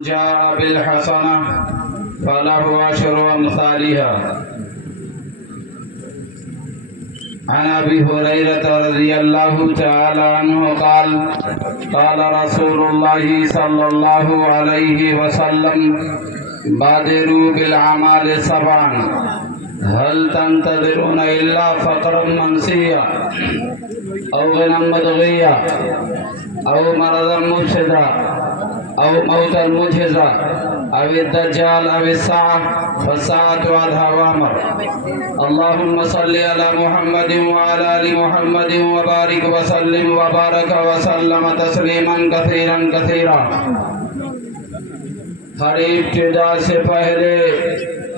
جاء بالحسنة فله عشر أمثالها. عن أبي هريرة رضي الله تعالى عنه قال قال رسول الله صلى الله عليه وسلم بادروا بالأعمال سبعا هل تنتظرون إلا فقرا منسيا أو غنى مدغيا أو مرضا مفسدا أو موتا مجهزا أو الدجال أو الساعة فالساعة أدهى وأمر. اللهم صل على محمد وعلى آل محمد وبارك وسلم وبارك وسلم تسليما كثيرا كثيرا. ہر ابتدا سے پہلے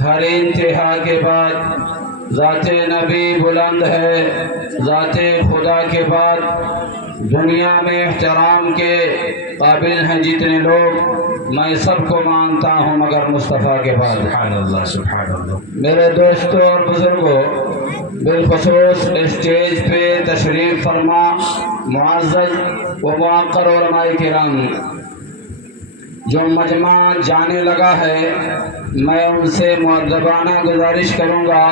ہر انتہا کے بعد ذات نبی بلند ہے. ذات خدا کے بعد دنیا میں احترام کے قابل ہیں جتنے لوگ، میں سب کو مانتا ہوں مگر مصطفیٰ کے بعد. سبحان اللہ سبحان اللہ. میرے دوستوں اور بزرگوں، بالخصوص اسٹیج پہ تشریف فرما معزز و موقر علماء کرام، جو مجمع جانے لگا ہے، میں ان سے مؤدبانہ گزارش کروں گا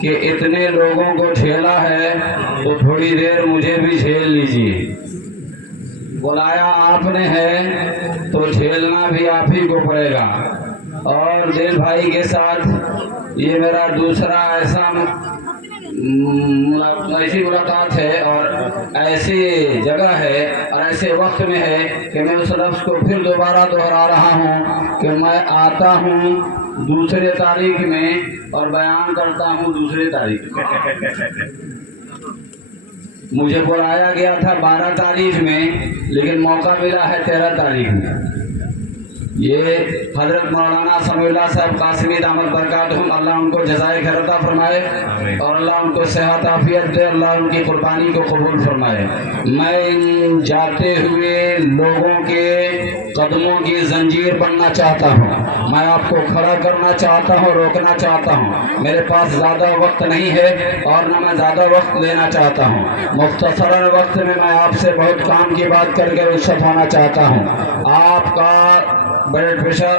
کہ اتنے لوگوں کو جھیلا ہے تو تھوڑی دیر مجھے بھی جھیل لیجیے. بلایا آپ نے ہے تو جھیلنا بھی آپ ہی کو پڑے گا. اور دل بھائی کے ساتھ یہ میرا دوسرا ایسی ملاقات ہے اور ایسی جگہ ہے اور ایسے وقت میں ہے کہ میں اس لفظ کو پھر دوبارہ دہرا رہا ہوں کہ میں آتا ہوں دوسرے تاریخ میں اور بیان کرتا ہوں دوسرے تاریخ میں. مجھے بلایا گیا تھا 12 تاریخ میں، لیکن موقع ملا ہے 13 تاریخ میں. یہ حضرت مولانا سمیع اللہ صاحب قاسمی دامت برکاتہم، اللہ ان کو جزائے خیر عطا فرمائے اور اللہ ان کو صحت عافیت دے، اللہ ان کی قربانی کو قبول فرمائے. میں ان جاتے ہوئے لوگوں کے قدموں کی زنجیر بننا چاہتا ہوں. میں آپ کو کھڑا کرنا چاہتا ہوں، روکنا چاہتا ہوں. میرے پاس زیادہ وقت نہیں ہے اور نہ میں زیادہ وقت لینا چاہتا ہوں. مختصراً وقت میں آپ سے بہت کام کی بات کر کے رخصت ہونا چاہتا ہوں. آپ کا بلڈ پریشر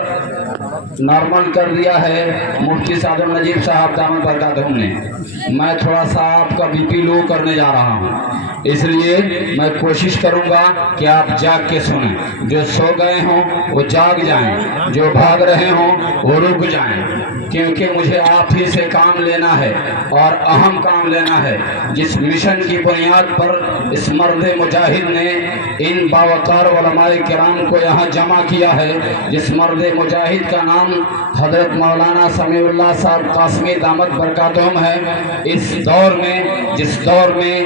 نارمل کر دیا ہے مفتی صادق نجیب صاحب دامت برکاتہم نے. میں تھوڑا سا آپ کا بی پی لو کرنے جا رہا ہوں، اس لیے میں کوشش کروں گا کہ آپ جاگ کے سنیں. جو سو گئے ہوں وہ جاگ جائیں، جو بھاگ رہے ہوں وہ رک جائیں، کیونکہ مجھے آپ ہی سے کام لینا ہے اور اہم کام لینا ہے. جس مشن کی بنیاد پر اس مرد مجاہد نے ان باوقار علماء کرام کو یہاں جمع کیا ہے، جس مرد مجاہد کا نام حضرت مولانا سمیع اللہ صاحب قاسمی دامت برکاتہم ہے. اس دور میں، جس دور میں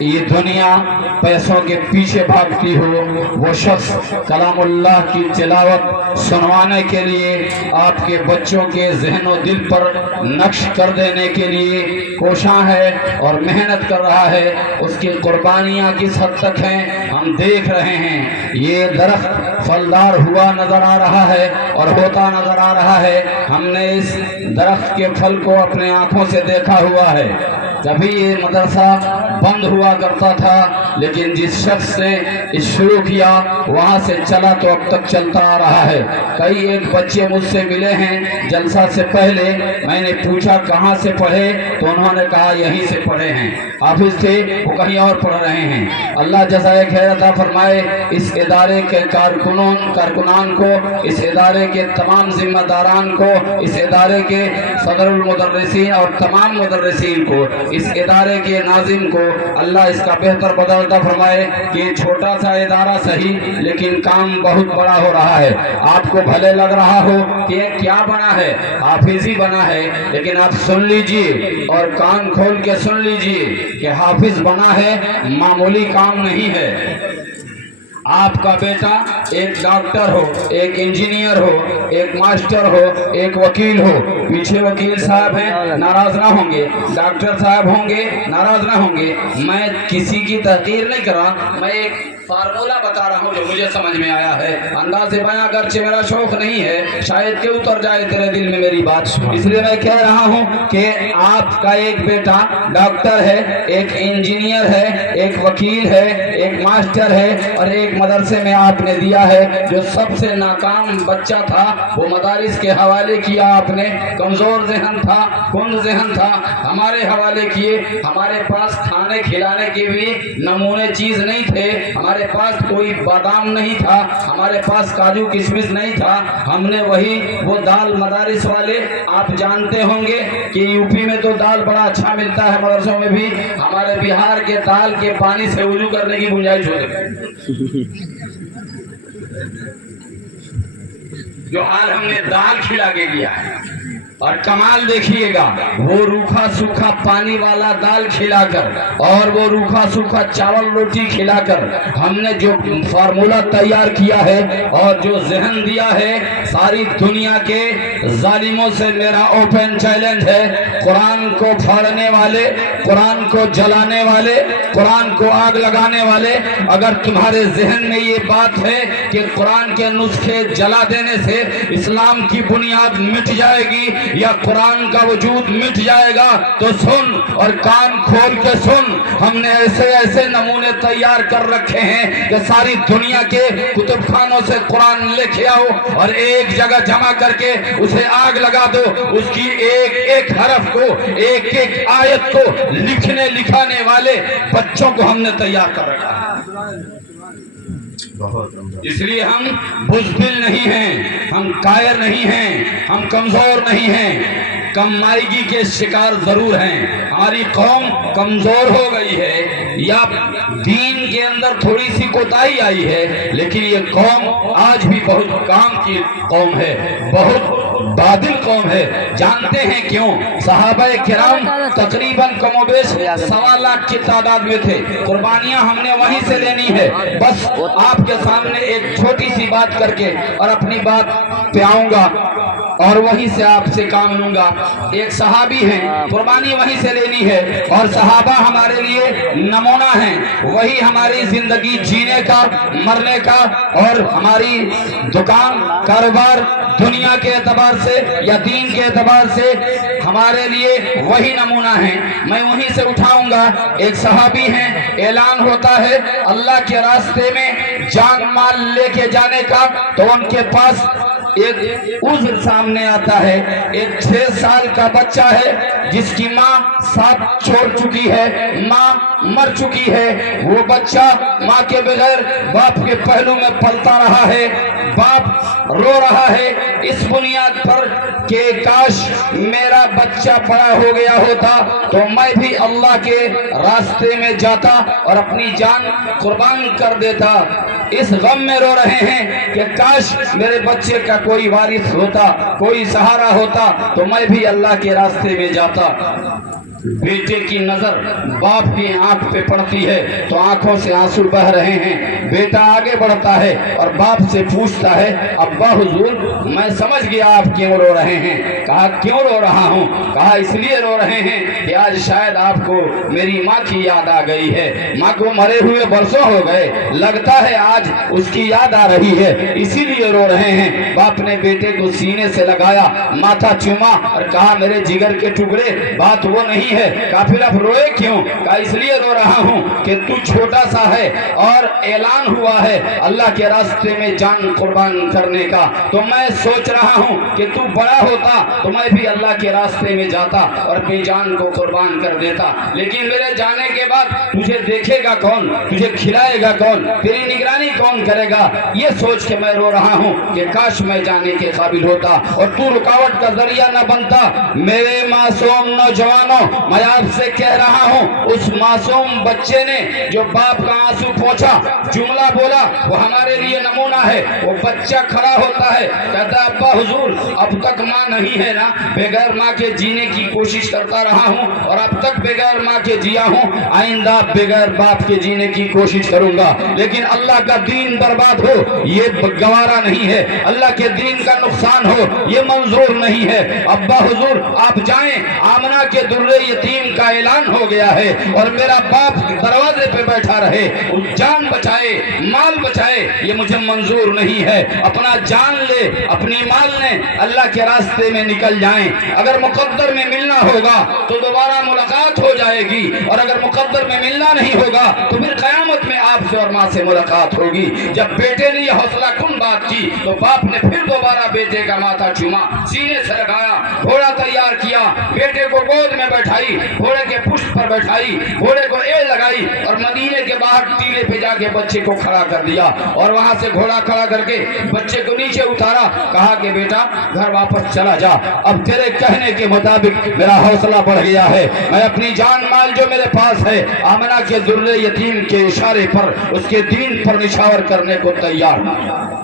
یہ دنیا پیسوں کے پیچھے بھاگتی ہو، وہ شخص کلام اللہ کی تلاوت سنوانے کے لیے، آپ کے بچوں کے ذہن و دل پر نقش کر دینے کے لیے کوشاں ہے اور محنت کر رہا ہے. اس کی قربانیاں کس حد تک ہیں ہم دیکھ رہے ہیں. یہ درخت پھلدار ہوا نظر آ رہا ہے اور ہوتا نظر آ رہا ہے. ہم نے اس درخت کے پھل کو اپنے آنکھوں سے دیکھا ہوا ہے. کبھی یہ مدرسہ بند ہوا کرتا تھا، لیکن جس شخص نے شروع کیا وہاں سے چلا تو اب تک چلتا آ رہا ہے. کئی ایک بچے مجھ سے ملے ہیں جلسہ سے پہلے. میں نے پوچھا کہاں سے پڑھے تو انہوں نے کہا یہیں سے پڑھے ہیں. حافظ تھے وہ کہیں اور پڑھ رہے ہیں. اللہ جزائے خیر عطا فرمائے اس ادارے کے کارکنان کو، اس ادارے کے تمام ذمہ داران کو، اس ادارے کے صدر المدرسین اور تمام مدرسین کو، اس ادارے کے ناظم کو. اللہ اس کا بہتر بدل عطا فرمائے کہ یہ چھوٹا سا ادارہ صحیح لیکن کام بہت بڑا ہو رہا ہے. آپ کو بھلے لگ رہا ہو کہ یہ کیا بنا ہے، حافظ ہی بنا ہے، لیکن آپ سن لیجئے اور کان کھول کے سن لیجئے کہ حافظ بنا ہے معمولی کام نہیں ہے. آپ کا بیٹا ایک ڈاکٹر ہو، ایک انجینئر ہو، ایک ماسٹر ہو، ایک وکیل ہو. پیچھے وکیل صاحب ہیں، ناراض نہ ہوں گے. ڈاکٹر صاحب ہوں گے، ناراض نہ ہوں گے. میں کسی کی تحقیر نہیں کر رہا، میں ایک فارمولہ بتا رہا ہوں جو مجھے سمجھ میں آیا ہے. انداز بیاں اگرچہ میرا شوق نہیں ہے، شاید کہ اتر جائے تیرے دل میں میری بات، اس لیے میں کہہ رہا ہوں کہ آپ کا ایک بیٹا ڈاکٹر ہے، ایک انجینئر ہے، ایک وکیل ہے، ایک ماسٹر ہے اور ایک مدرسے میں آپ نے دیا ہے، جو سب سے ناکام بچہ تھا وہ مدارس کے حوالے کیا آپ نے، کمزور ذہن تھا، کند ذہن تھا، ہمارے حوالے کیے۔ ہمارے پاس کھانے کھلانے کے بھی نمونے چیز نہیں تھے، ہمارے پاس کوئی بادام نہیں تھا، ہمارے پاس کاجو کشمش نہیں تھا، ہم نے وہی وہ دال مدارس والے، آپ جانتے ہوں گے کہ یو پی میں تو دال بڑا اچھا ملتا ہے مدرسوں میں بھی، ہمارے بہار کے دال کے پانی سے وضو کرنے کی گنجائش ہوتی ہے، جو حال ہم نے دال کھلا کے کیا ہے۔ اور کمال دیکھیے گا، وہ روکھا سوکھا پانی والا دال کھلا کر اور وہ روکھا سوکھا چاول روٹی کھلا کر ہم نے جو فارمولا تیار کیا ہے اور جو ذہن دیا ہے، ساری دنیا کے ظالموں سے میرا اوپن چیلنج ہے، قرآن کو پھاڑنے والے، قرآن کو جلانے والے، قرآن کو آگ لگانے والے، اگر تمہارے ذہن میں یہ بات ہے کہ قرآن کے نسخے جلا دینے سے اسلام کی بنیاد مٹ جائے گی یا قرآن کا وجود مٹ جائے گا، تو سن اور کان کھول کے سن، ہم نے ایسے ایسے نمونے تیار کر رکھے ہیں کہ ساری دنیا کے کتب خانوں سے قرآن لے کے آؤ اور ایک جگہ جمع کر کے اسے آگ لگا دو، اس کی ایک ایک حرف کو، ایک ایک آیت کو لکھنے لکھانے والے بچوں کو ہم نے تیار کر رکھا ہے۔ اس لیے ہم بزدل نہیں ہیں، ہم کائر نہیں ہیں، ہم کمزور نہیں ہیں، کم مائیگی کے شکار ضرور ہیں۔ ہماری قوم کمزور ہو گئی ہے یا دین کے اندر تھوڑی سی کوتاہی آئی ہے، لیکن یہ قوم آج بھی بہت کام کی قوم ہے، بہت بادل قوم ہے۔ جانتے ہیں کیوں؟ صحابہ کرام تقریباً کم و بیش 1.25 لاکھ کی تعداد میں تھے، قربانیاں ہم نے وہیں سے لینی ہے۔ بس آپ کے سامنے ایک چھوٹی سی بات کر کے اور اپنی بات پہ آؤں گا اور وہیں سے آپ سے کام لوں گا۔ ایک صحابی ہیں، قربانی وہیں سے لینی ہے، اور صحابہ ہمارے لیے نمونہ ہیں، وہی ہماری زندگی جینے کا، مرنے کا، اور ہماری دکان کاروبار دنیا کے اعتبار سے یا دین کے اعتبار سے ہمارے لیے وہی نمونہ ہیں۔ میں وہیں سے اٹھاؤں گا۔ ایک صحابی ہیں، اعلان ہوتا ہے اللہ کے راستے میں جان مال لے کے جانے کا، تو ان کے پاس ایک عذر سامنے آتا ہے۔ ایک 6 سال کا بچہ ہے جس کی ماں ساتھ چھوڑ چکی ہے، ماں مر چکی ہے، وہ بچہ ماں کے بغیر باپ کے پہلو میں پلتا رہا ہے، باپ رو رہا ہے اس بنیاد پر کہ کاش میرا بچہ بڑا ہو گیا ہوتا تو میں بھی اللہ کے راستے میں جاتا اور اپنی جان قربان کر دیتا۔ اس غم میں رو رہے ہیں کہ کاش میرے بچے کا کوئی وارث ہوتا، کوئی سہارا ہوتا تو میں بھی اللہ کے راستے میں جاتا۔ بیٹے کی نظر باپ کی آنکھ پہ پڑتی ہے تو آنکھوں سے آنسو بہ رہے ہیں۔ بیٹا آگے بڑھتا ہے اور باپ سے پوچھتا ہے ابا حضور میں سمجھ گیا آپ کیوں رو رہے ہیں۔ کہا کیوں رو رہا ہوں؟ کہا اس لیے رو رہے ہیں کہ آج شاید آپ کو میری ماں کی یاد آ گئی ہے، ماں کو مرے ہوئے برسوں ہو گئے، لگتا ہے آج اس کی یاد آ رہی ہے، اسی لیے رو رہے ہیں۔ باپ نے بیٹے کو سینے سے لگایا، ماتھا چوما اور کہا میرے جگر کے ٹکڑے بات وہ نہیں ہے۔ کہا پھر اب روئے کیوں؟ کہا اس لیے رو رہا ہوں کہ تو چھوٹا سا ہے اور اعلان ہوا ہے اللہ کے راستے میں جان قربان کرنے کا، تو میں سوچ رہا ہوں کہ تو بڑا ہوتا تو میں بھی اللہ کے راستے میں جاتا اور اپنی جان کو قربان کر دیتا، لیکن میرے جانے کے بعد تجھے دیکھے گا کون، تجھے کھلائے گا کون، تیری نگرانی کون کرے گا؟ یہ سوچ کے میں رو رہا ہوں کہ کاش میں جانے کے قابل ہوتا اور تو رکاوٹ کا ذریعہ نہ بنتا۔ میرے معصوم نوجوانوں، میں آپ سے کہہ رہا ہوں اس معصوم بچے نے جو باپ کا آنسو پوچھا، جملہ بولا، وہ ہمارے لیے نمونہ ہے۔ وہ بچہ کھڑا ہوتا ہے کہتا ہے ابا حضور اب تک ماں نہیں ہے نا، بغیر ماں کے جینے کی کوشش کرتا رہا ہوں اور اب تک بغیر ماں کے جیا ہوں، آئندہ بغیر باپ کے جینے کی کوشش کروں گا، لیکن اللہ کا دین برباد ہو یہ گوارا نہیں ہے، اللہ کے دین کا نقصان ہو یہ منظور نہیں ہے۔ ابا حضور آپ جائیں، آمنہ کے درے یتیم کا اعلان ہو گیا ہے اور میرا باپ دروازے پہ بیٹھا رہے، جان بچائے مال بچائے، یہ مجھے منظور نہیں ہے۔ اپنا جان لے اپنی مال لے، اللہ کے راستے میں نکل جائیں۔ اگر مقدر میں ملنا ہوگا تو دوبارہ ملاقات ہو جائے گی، اور اگر مقدر میں ملنا نہیں ہوگا تو پھر قیامت میں آپ سے اور ماں سے ملاقات ہوگی۔ جب بیٹے نے یہ حوصلہ کن بات کی تو باپ نے پھر دوبارہ بیٹے کا ماتھا چوما، سینے سے لگایا، گھوڑا تیار کیا، بیٹے کو گود میں بیٹھائی، گھوڑے کے پشت پر بیٹھائی، گھوڑے کو ایل لگائی اور مدینے کے باہر ٹیلے پہ جا کے بچے کو کھڑا کر دیا، اور وہاں سے گھوڑا کھڑا کر کے بچے کو نیچے اتارا، کہا کہ بیٹا گھر واپس چلا جا، اب تیرے کہنے کے مطابق میرا حوصلہ بڑھ گیا ہے، میں اپنی جان مال جو میرے پاس ہے آمنہ کے ذرے یتیم کے اشارے پر اس کے دین پر نشاور کرنے کو تیار ہوں۔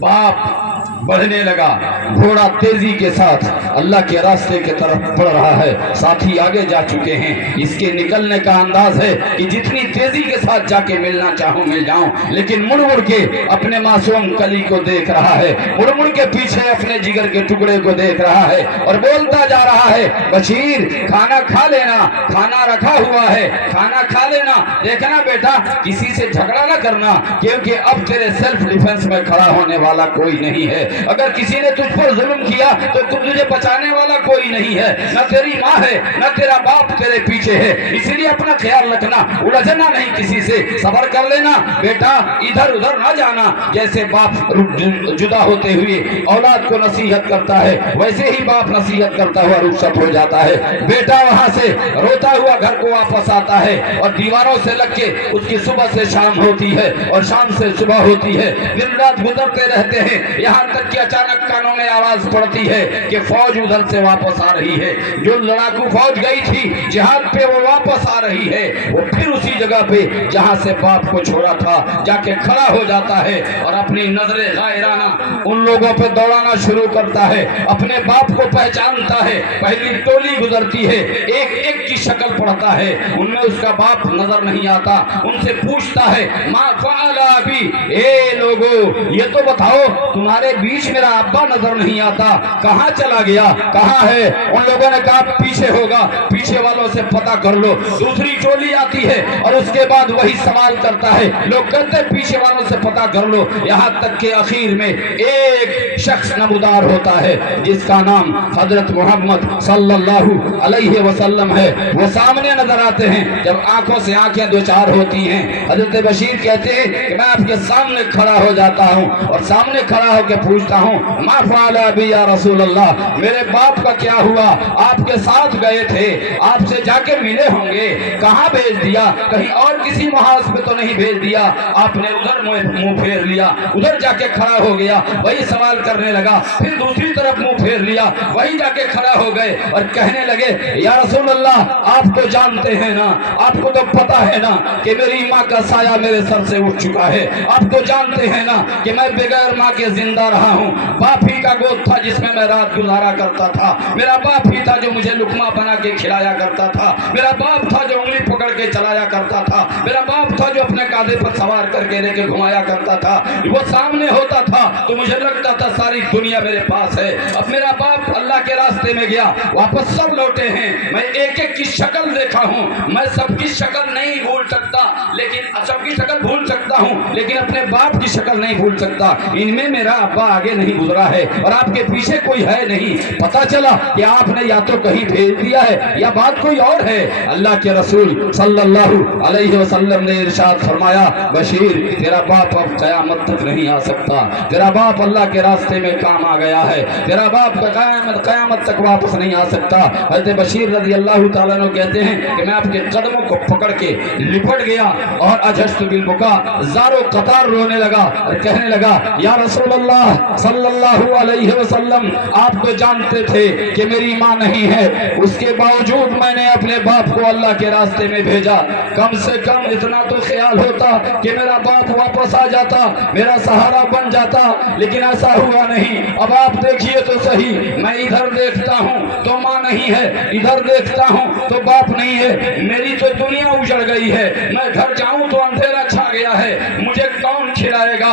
باپ بڑھنے لگا، گھوڑا تیزی کے ساتھ اللہ کے راستے کی طرف بڑھ رہا ہے، ساتھی آگے جا چکے ہیں۔ اس کے نکلنے کا انداز ہے کہ جتنی تیزی کے ساتھ جا کے ملنا چاہوں مل جاؤں، لیکن مڑ مڑ کے اپنے معصوم کلی کو دیکھ رہا ہے، مڑ مڑ کے پیچھے اپنے جگر کے ٹکڑے کو دیکھ رہا ہے اور بولتا جا رہا ہے، بشیر کھانا کھا لینا، کھانا رکھا ہوا ہے، کھانا کھا لینا، دیکھنا بیٹا کسی سے جھگڑا نہ کرنا، کیونکہ اب تیرے سیلف ڈیفنس میں کھڑا ہونے والا کوئی نہیں ہے، اگر کسی نے تجھ پر ظلم کیا تو تجھے بچانے والا کوئی نہیں ہے، نہ تیری ماں ہے نہ تیرا باپ تیرے پیچھے ہے، اسی لیے اپنا خیال رکھنا، الجھنا نہیں کسی سے، صبر کر لینا بیٹا، ادھر ادھر نہ جانا۔ جیسے باپ جدا ہوتے ہوئے اولاد کو نصیحت کرتا ہے ویسے ہی باپ نصیحت کرتا ہوا رخصت ہو جاتا ہے، بیٹا وہاں سے روتا ہوا گھر کو واپس آتا ہے اور دیواروں سے لگ کے اس کی صبح سے شام ہوتی ہے اور شام سے صبح ہوتی ہے، دن رات گزرتے رہتے ہیں، یہاں تک کہ اچانک کانوں میں آواز پڑتی ہے کہ فوج ادھر سے واپس آ رہی ہے، جو لڑاکو فوج گئی تھی جہاد پہ وہ واپس آ رہی ہے، وہ پھر اسی جگہ پہ جہاں سے باپ کو چھوڑا تھا جا کے کھڑا ہو جاتا ہے اور اپنی نظریں غائرانہ ان لوگوں پہ دوڑانا شروع کرتا ہے، اپنے باپ کو پہچانتا ہے، پہلی ٹولی گزرتی ہے، ایک ایک کی شکل پڑتا ہے، ان میں اس کا باپ نظر نہیں آتا، ان سے پوچھتا ہے ما فعل ابی، اے لوگو یہ تو بتاؤ تمہارے بیچ میرا ابا نظر نہیں آتا، کہاں چلا گیا، کہاں ہے؟ ان لوگوں نے کہا پیچھے ہوگا، پیچھے والوں سے پتہ کر لو، دوسری ٹولی آتی ہے اور اس کے بعد وہی سوال کرتا ہے، لوگ کہتے پیچھے والوں سے پتہ کر لو، یہاں تک کہ اخیر میں ایک شخص نمودار ہوتا ہے جس کا نام حضرت محمد صلی اللہ علیہ وسلم ہے، وہ سامنے نظر آتے ہیں، جب آنکھوں سے آنکھیں دو چار ہوتی ہیں حضرت بشیر کہتے ہیں کہ میں آپ کے سامنے کھڑا ہو جاتا ہوں اور سامنے کھڑا ہو کے پوچھتا ہوں ما فعل ابی یا رسول اللہ، میرے باپ کا کیا ہوا، آپ کے ساتھ گئے تھے، آپ سے جا کے ملے ہوں گے، کہاں بھیج دیا، کہیں اور کسی محاذ پہ تو نہیں بھیج دیا، آپ نے ادھر منہ پھیر لیا، ادھر جا کے کھڑا ہو گیا، وہی سوال کرنے لگا، پھر دوسری طرف منہ پھیر لیا، وہی جا کے کھڑا ہو گئے اور کہنے لگے یا رسول اللہ آپ تو جانتے ہیں نا، آپ کو تو پتا ہے نا کہ میری ماں کا سایہ میرے سر سے اٹھ چکا ہے، آپ تو جانتے ہیں نا کہ میں بغیر ماں کے زندہ رہا ہوں، باپ ہی کا گود تھا جس میں میں رات گزارا کرتا تھا، میرا باپ ہی تھا جو مجھے لقمہ بنا کے کھلایا کرتا تھا، میرا باپ تھا جو انگلی پکڑ کے چلایا کرتا تھا، میرا باپ تھا جو اپنے کاندھے پر سوار کر کے لے کے گھمایا کرتا تھا، وہ سامنے ہوتا تھا تو مجھے لگتا تھا ساری دنیا میرے پاس ہے، اب میرا باپ اللہ کے راستے میں گیا، واپس سب لوٹے ہیں، میں ایک ایک کی شکل دیکھا ہوں، میں سب کی شکل نہیں بھول سکتا، لیکن سب کی شکل بھول سکتا ہوں لیکن اپنے باپ کی شکل نہیں بھول سکتا، ان میں میرا ابا آگے نہیں گزرا ہے اور آپ کے پیچھے کوئی ہے نہیں، پتا چلا کہ آپ نے یا تو کہیں بھیج دیا ہے یا بات کوئی اور ہے۔ اللہ کے رسول صلی اللہ علیہ وسلم نے ارشاد فرمایا بشیر تیرا باپ اب قیامت تک نہیں آ سکتا، تیرا باپ اللہ کے راستے میں کام آ گیا ہے، تیرا باپ قیامت تک واپس نہیں آ سکتا۔ حضرت بشیر رضی اللہ تعالیٰ عنہ کہتے ہیں کہ میں آپ کے قدموں کو پکڑ کے لپٹ گیا اور اجھشت بالبکا زارو قطار رونے لگا اور کہنے لگا یا رسول اللہ صلی اللہ علیہ وسلم آپ تو جانتے تھے کہ میری ماں نہیں ہے، اس کے باوجود میں نے اپنے باپ کو اللہ کے راستے میں بھیجا، کم سے کم اتنا تو خیال ہوتا کہ میرا باپ واپس آ جاتا، میرا سہارا بن جاتا، لیکن ایسا ہوا نہیں۔ اب آپ دیکھیے تو صحیح، میں ادھر دیکھتا ہوں تو ماں نہیں ہے، ادھر دیکھتا ہوں تو باپ نہیں ہے، میری تو دنیا اجڑ گئی ہے، میں گھر جاؤں تو اندھیرا چھا گیا ہے، مجھے کون کھلائے گا،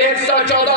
114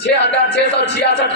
6666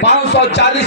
540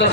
10